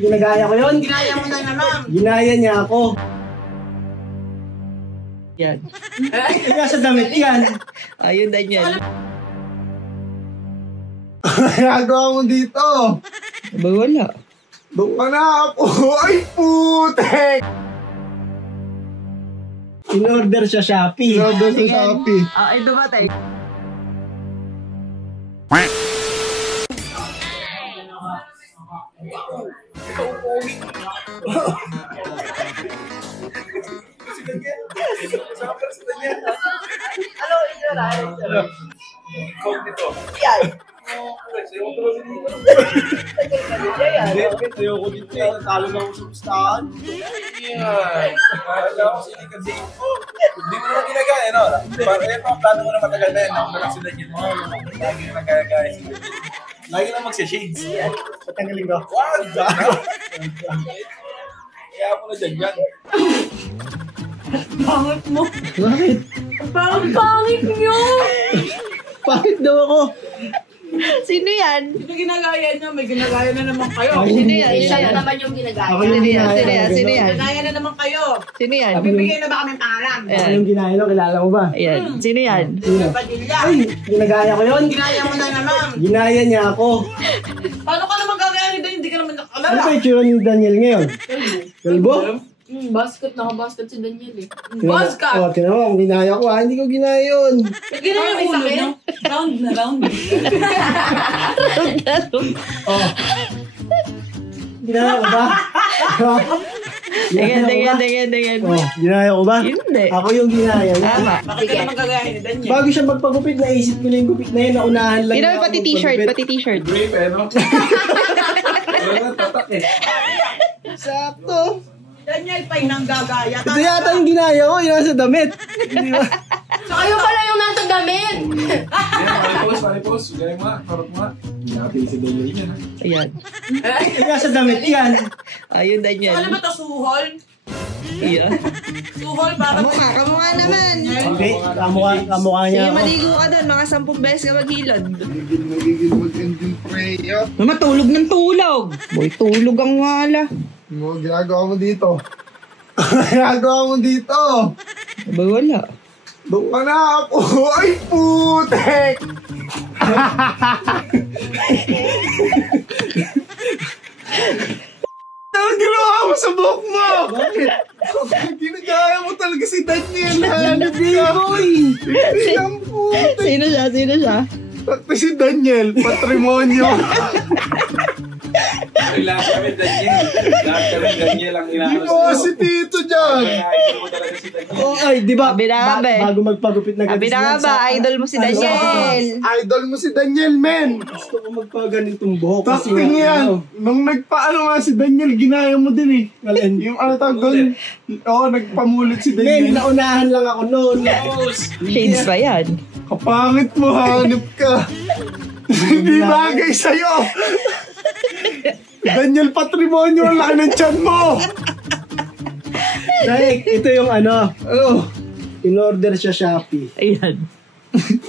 Ginagaya ko yun? Ginaya mo na naman. Ginaya niya ako. Yan. Kaya sa damit yan. Ayun, Daniel. Ginagawa mo dito. Ba wala? Doon ka na ako. Ay, putek! In-order sa Shopee. Order sa Shopee. Ay, dumatay. Ayoko dito eh. Talo na ako sa pustahan. Hindi mo naman ginagaya, no? Parang pa, plano mo na matagal na yun. Ako na lang sila yun. Lagi na nagagaya sila. Lagi na magsya-shades. Patanggalin ko. Wag! Kaya ako na dyan yan. Pangit mo. Bakit? Pangit nyo. Bakit daw ako? Sino yan? Sino ginagaya niya? May ginagaya na naman kayo. Sino yan? Siya na naman yung ginagaya. Ako yung Sino yan? ginaya. Sino yan? Sino yan? Ginagaya na naman kayo. Sino yan? Bibigyan na ba kami pangalan? Ako yung ginaya no? Kilala mo ba? Ayan. Sino yan? Sino? Padilla. Ay, ginagaya ko yun? Ginaya mo na naman. Ginaya niya ako. Paano ka naman gagaya nito? Hindi ka naman Ano nakalala. pa yung tsura ni Daniel ngayon? Kalbo? Basket, naka-basket si Daniel eh. Basket! Oh, tinan mo, kung ginaya ko ha, hindi ko ginaya yun. Ginaya yung ulo niya. Round na round. Oh. Ginaya ko ba? Tingin. Oh, ginaya ko ba? Hindi. Ako yung ginaya niya. Tama. Bakit ka naman gagaya ni Daniel? Bago siya magpagupit, naisip ko na yung gupit na yun, naunahan lang. Tingnan niya mo ako pati t-shirt, magpagupit. pati t-shirt. Grape, eh, no? Wala na, tatak eh. Sakto. Daniel pa yung gagaya. Ito yata yung ginaya ko, yung nasa damit. Hindi ba? So kayo pala yung nasa damit! Maripos. Gaya mo nga, parot mo nga. Nakapili si Daniel yan. Ayan. Kaya sa damit yan. Ayun, Daniel. Ano ba ito? Suhol? Ayan. Suhol para Kamukha naman. Okay, kamukha niya Sige, ako. maligo ka doon. Mga 10 beses ka maghilod. Magiging mag-ending prayer. Mama, tulog ng tulog. Boy, tulog ang wala. Ginagawa mo dito. Ginagawa mo dito. Ba wala? Doon ka na ako. Ay, putek! Ang ginawa mo sa buhok mo? Bakit? Ginagaya mo talaga si Daniel. Hanip ka. Ang putek. Sino siya? Pati si Daniel, patrimonyo. Lahat kami Daniel. Lahat kami Daniel ang inaano Ginawa si Tito dyan. Nakikita mo talaga si Daniel. Oh, ay, di ba? Sabi na nga ba eh. Bago magpagupit na Sabi na nga ba, idol mo si Daniel. Idol mo si Daniel, men. Gusto ko magpaganitong buhok. Tapos yan, nung nagpaano nga si Daniel, ginaya mo din eh. Yung ano tawag doon? Oo, nagpamulit si Men, Daniel. naunahan lang ako noon. Shades pa yan. Kapangit mo, hanip ka. Hindi bagay sa'yo. Daniel, patrimonyo, ang laki ng tiyan mo. Dahil, ito yung ano. Ano? In-order sa Shopee. Ayan.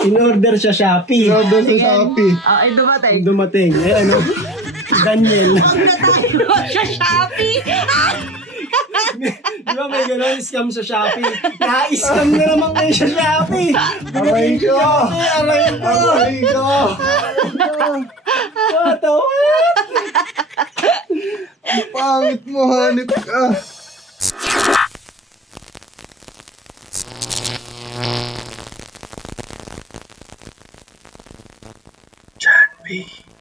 In-order sa Shopee. Order sa Shopee. Ay, dumatay. Dumating. Eh, ano? Daniel. Sa Shopee. Di ba may gano'n? Scam sa Shopee. Na-scam na naman kayo sa Shopee. Aray ko. Aray ko. What the what? Ang pangit mo, hanip ka. John B.